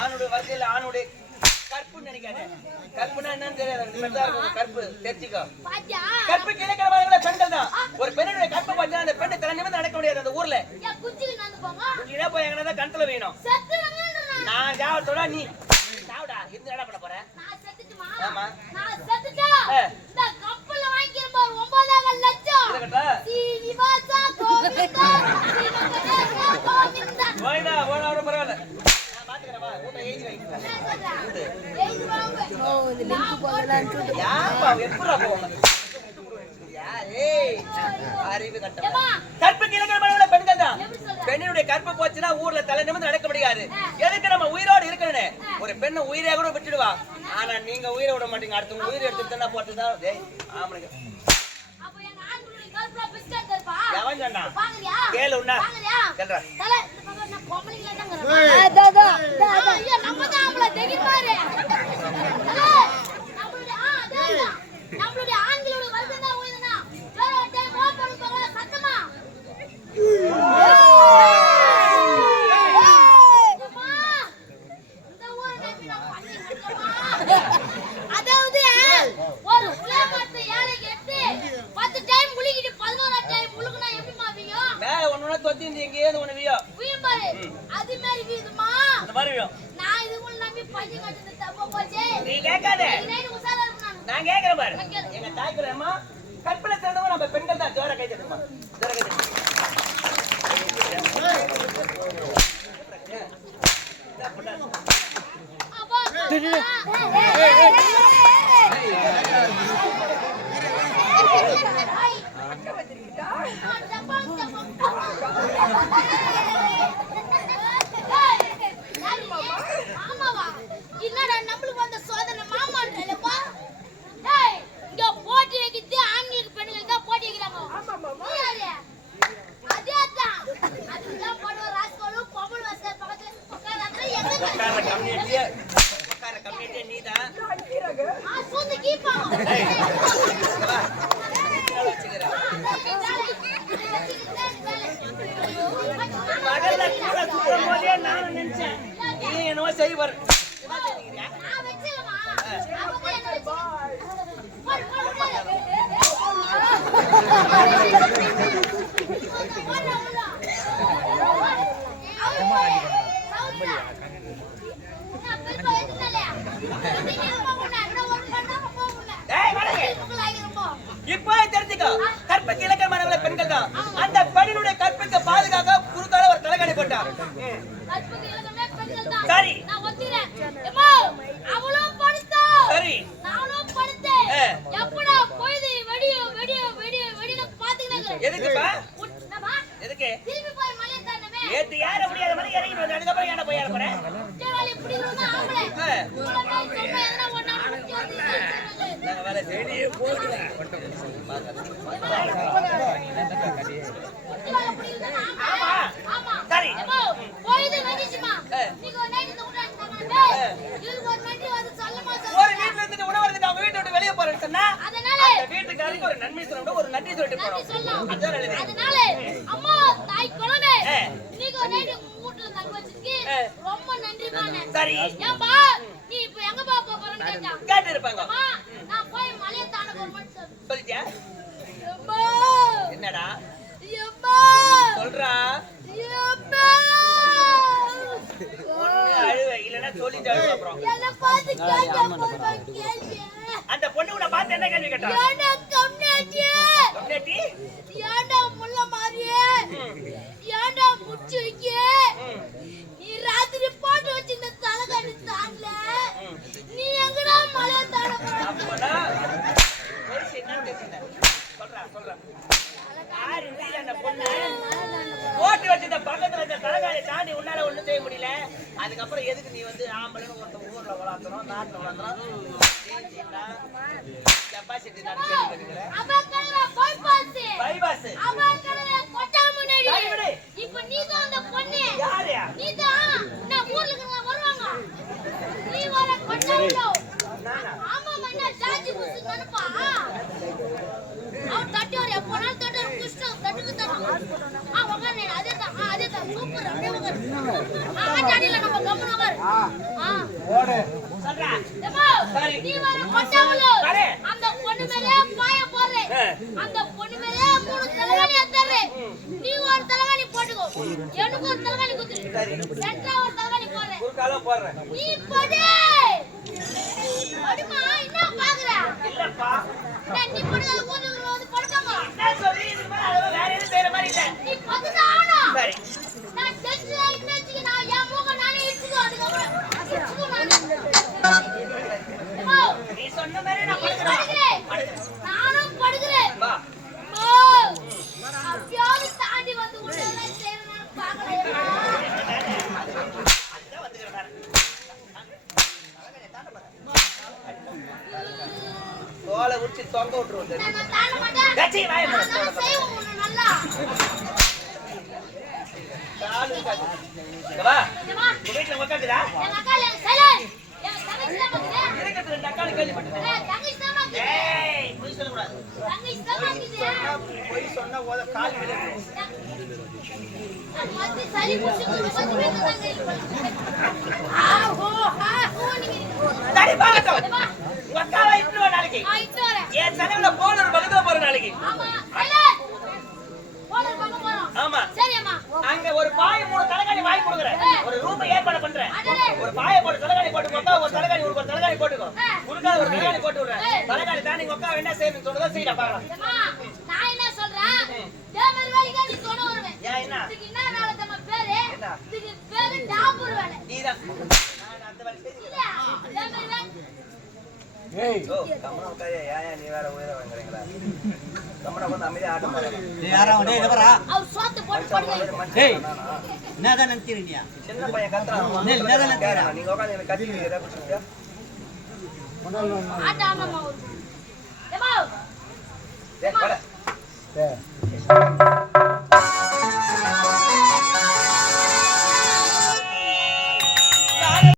ஆணுடைய வரிசையில் ஆணுடைய கற்புன்னு நினைக்காத. கற்புனா என்னன்னு தெரியாது. கற்பு தெரிஞ்சுக்கோ. கற்பு கிழக்கிழமை பெண்கள் தான். ஒரு பெண்ணுடைய கற்பை பார்த்தா அந்த பெண்ணை தலை நிமிர்ந்து நடக்க முடியாது அந்த ஊர்ல. குஞ்சினா போய் எங்கன்னா கணத்துல வேணும். நான் ஜாவத்தோட நீ சாவுடா. இருந்து என்ன பண்ண போற? ஆமா பரவாயில்ல. பெண்ணுடைய கற்பு போச்சுன்னா ஊர்ல தலை நிமிர்ந்து நடக்க முடியாது. எதுக்கு நம்ம உயிரோடு இருக்கணும்? ஒரு பெண்ணை உயிரே கூட விட்டுடுவா. ஆனா நீங்க உயிரை விட மாட்டீங்க. அடுத்த உயிரை எடுத்துட்டு போட்டுதான் ஆம்பளைங்க. எவன் சொன்னா? கேளு உன்ன கேள்றா. நம்மளுடைய ஆண்களோட வருதுன்னா உயிர்னா சத்தமா அதாவது ஒரு உலகத்தை ஏழை கேட்டு 10 டைம் முழுகிட்டு 11 டைம் முழுகுனா எப்படி மாவியோ? ஒண்ணு தொத்தி எங்கேயே ஒண்ணு வியோ வியும் பாரு. அது மாதிரி வியுதுமா? அந்த மாதிரி வியோ. நான் இது உள்ள நம்பி பஞ்சு கட்டிட்டு தப்ப போச்சே. நீ கேட்காத. உசாரா இருக்கானே. நான் கேக்குறேன் பாரு. எங்க தாய்க்குள்ள அம்மா கற்பனை சேர்ந்தவங்க நம்ம பெண்கள் தான். ஜோர கை தட்டுமா. ஜோர கை தட்டு. ஆமாவா? என்னடா நம்மளுக்கு வந்த சோதனை மாமான்றப்பா. டேய் இங்க போட்டி வைக்கிது ஆண்களுக்கு பெண்களுக்கு தான் போட்டி வைக்கிறாங்க. அதேதான். அதுதான் போடுற ராஸ்கோலு பொம்பளை வாசல் பக்கத்துல உட்கார்றாங்க. எங்க கம்யூனிட்டி நீதான். சூந்து கீப்பாங்க. நானும் நினைச்சேன் நீ என்னவோ செய்வார். இப்போ தெரிஞ்சுக்கோ. கற்புக்கு இலக்கணமானவங்கள பெண்கள் தான். அந்த பெண்ணுடைய கற்புக்கு பாதுகாக்க குறுக்கால ஒரு தலைகாணி போட்டான். சரி நான் ஒத்துறேன். எம்மா அவளும் படுத்தா. சரி நானும் படுத்தேன். எப்படா போய்து வெடியோ வெடியோ வெடியோ வெடின பாத்துக்கங்க. எதுக்குப்பா? என்னமா? எதுக்கு? திருப்பி போய் மலைய தானமே. ஏத்து யார முடியாத மாதிரி இறங்கி வந்து அதுக்கு அப்புறம் ஏன்டா போய் ஏற போற? தேவாலி இப்படி இருந்தா ஆம்பளை. சும்மா எதனா ஒண்ணா முடிச்சு வந்து நான் வேலை செடியே போடுடா. ஆமா ஆமா. சரி போய்து வெடிச்சுமா. நீங்க ஒரு நைட் தூங்குறாங்க. இது ஒரு நைட் வந்து சொல்லமா சொல்ல. ஒரு வீட்ல இருந்து உணவு எடுத்து அவங்க வீட்டை விட்டு வெளிய போறேன்னு சொன்னா அதனால அந்த வீட்டுக்காரருக்கு ஒரு நன்மை சொல்லணும். ஒரு நன்றி சொல்லிட்டு போறோம். அதான் நல்லது. அதனால அம்மா தாய் குலமே நீங்க ஒரு நைட் வீட்ல தங்க வச்சிருக்கீ. ரொம்ப நன்றிமானே. சரி ஏம்பா நீ இப்போ எங்க பா போறன்னு கேட்டா கேட்டு இருப்பாங்க. அம்மா நான் போய் மலைய தாண்ட போறேன்னு சொல்லிட்டியா? அம்மா என்னடா? அம்மா சொல்றா. அம்மா ஒண்ணு அழுவே இல்லனா சொல்லிட்டு அழுவ அப்புறம். என்ன பார்த்து கேட்டா போற கேள்வி. அந்த பொண்ணு உன்னை பார்த்து என்ன கேள்வி கேட்டா? ஏண்டா கம்னாட்டி? கம்னாட்டி? ஏண்டா முள்ள மாறியே? ஏண்டா முச்சு வைக்கே? நீ ராத்திரி போட்டு வச்சிருந்த தலைகாணி தாண்டல. நீ எங்கடா மலைய தாண்ட போற? அப்படா போய் என்ன கேக்குற? சொல்றா. யாரு நீ அந்த பொண்ணு? போட்டு வச்சிருந்த பக்கத்துல இருந்த தலைகாணி தாண்டி உன்னால ஒண்ணும் செய்ய முடியல. அதுக்கு அப்புறம் எதுக்கு நீ வந்து ஆம்பளைன்னு ஒருத்த ஊர்ல வளர்த்தறோம், நாட்டுல வளர்த்தறோம். கெபாசிட்டி நான் கேக்குறேன். அவக்கறா பைபாஸ். அவக்கறா கொட்டா முன்னாடி. இப்போ நீ தான் அந்த பொண்ணு. யாரு? நீ தான். நான் ஊர்ல இருக்கவங்க வருவாங்க. நீ வர கொட்டா உள்ள. ஆமா மண்ணா ஜாஜி புஸ் நனப்பா. அவன் தட்டி வர எப்போனாலும் தட்டி குஷ்டம் தட்டுக்கு தரும். வங்கனே அதே தான் சூப்பர் அப்படியே வங்க. ஆட்டாடில நம்ம கம்முனு உட்காரு. சொல்றா. ஏம்மா, சரி. நீ வர கொட்டாமலு. சரி. அந்த பொண்ணு மேலே பாய போடுறே. அந்த பொண்ணு மேலே 3 தலகாணி ஏத்துறே. நீ ஒரு தலகாணி போட்டுக்கோ. எனக்கு ஒரு தலகாணி குத்துரு. சென்டரா ஒரு தலகாணி போடுறே. குறுக்கால போடுறேன். நீ போடு. அடிமா, என்ன பாக்குற? இல்லப்பா. நீ போடுறத ஊதுக்குள்ள வந்து படுப்பாங்க. என்ன சொல்றீ? இதுக்கு மேல அதெல்லாம் வேற எதுவும் செய்யற மாதிரி இல்ல. நீ பத்துதான் ஆகணும். சரி. நான் டென்ஷன் ஆயிடுச்சு. நான் என் மூக்க நானே இடிச்சுக்கோ. அதுக்கப்புறம் இடிச்சுக்கோ நானே. ஏம்மா, நீ சொன்ன மாதிரி நான் நீ படுக்கிறேன். படுக்கிறேன். நானும் படுக்கிறேன். வா. அப்படியாவது தாண்டி வந்து உன்னெல்லாம் செய்யறேன்னு பார்க்கலையேம்மா. அதுதான் வந்துக்கிறேன் பாரு. தோலை உரிச்சு தொங்க விட்டுருவோம். சரி. நான் தாண்ட மாட்டேன். ஏச்சி, வாயை மூடு. நான் தான் செய்வேன் உன்னை நல்லா. காலு இருக்காது. இங்க வா. ஏம்மா, உங்க வீட்டுல உக்காந்துடா. எங்க அக்கா என் சைலன். என் தங்கச்சி தான் பாக்குது. இருக்கிறது 2 அக்காளு கேள்விப்பட்டேன். தங்கச்சி தான் பாக்குது. ஏய், பொய் சொல்லக்கூடாது. தங்கச்சி தான் பாக்குது. பொய் சொன்னா ஓத கால் விழுது. மத்தி சளி புடிச்சுக்கிட்டு வந்து வீட்டுக்கு ஆ ஹோ நீங்க சரி, பாக்கட்டும். உங்க அக்காவை இட்டுவா நாளைக்கு. இட்டு வரேன். என் செலவுல போன ஒரு பகுதியில போற நாளைக்கு. ஆமா சைலன். போல வாங்க போறோம். ஆமா. சரி அம்மா. அங்க ஒரு பாய் 3 தலகாணி வாங்கி கொடுக்குறேன். ஒரு ரூம் ஏற்பாடு பண்றேன். அடடே. ஒரு பாயை போட்டு தலகாணி போட்டு மொத்தம் ஒரு தலகாணி ஒரு தலகாணி போட்டுக்கோ. குறுக்கால ஒரு தலகாணி போட்டு விடுறேன். தலகாணி தாண்டி உங்க அக்கா என்ன செய்யணும் சொல்றதா செய்யலாம் பாக்கலாம். அம்மா நான் என்ன சொல்றேன்? தேமர் வேலைக்கு நீ தொட வருவேன். ஏன் என்ன? இதுக்கு என்ன வேலை தம்ம பேரு? என்ன? இதுக்கு பேரு டாபூர் வேலை. நீதான். நான் அந்த வேலை செய்யல. இல்ல தேமர் வேலை. ஓ, கமனா உட்காரு. ஏன் நீ வேற உயிரை வாங்குறீங்களா? கமனா வந்து அமைதியா ஆட்டம் பாருங்க. டேய் யாரா டேய் இத பாரா அவர் சோத்து போட்டு படுங்க. டேய் என்னடா நினைக்கிறீங்க சின்ன பையன் கத்துறான். டேய் என்னடா நினைக்கிறீங்க நீங்க உட்கார்ந்து எனக்கு கத்தி ஏதாவது சொல்லியா? ஆட்டாமம்மா ஒரு. ஏம்மா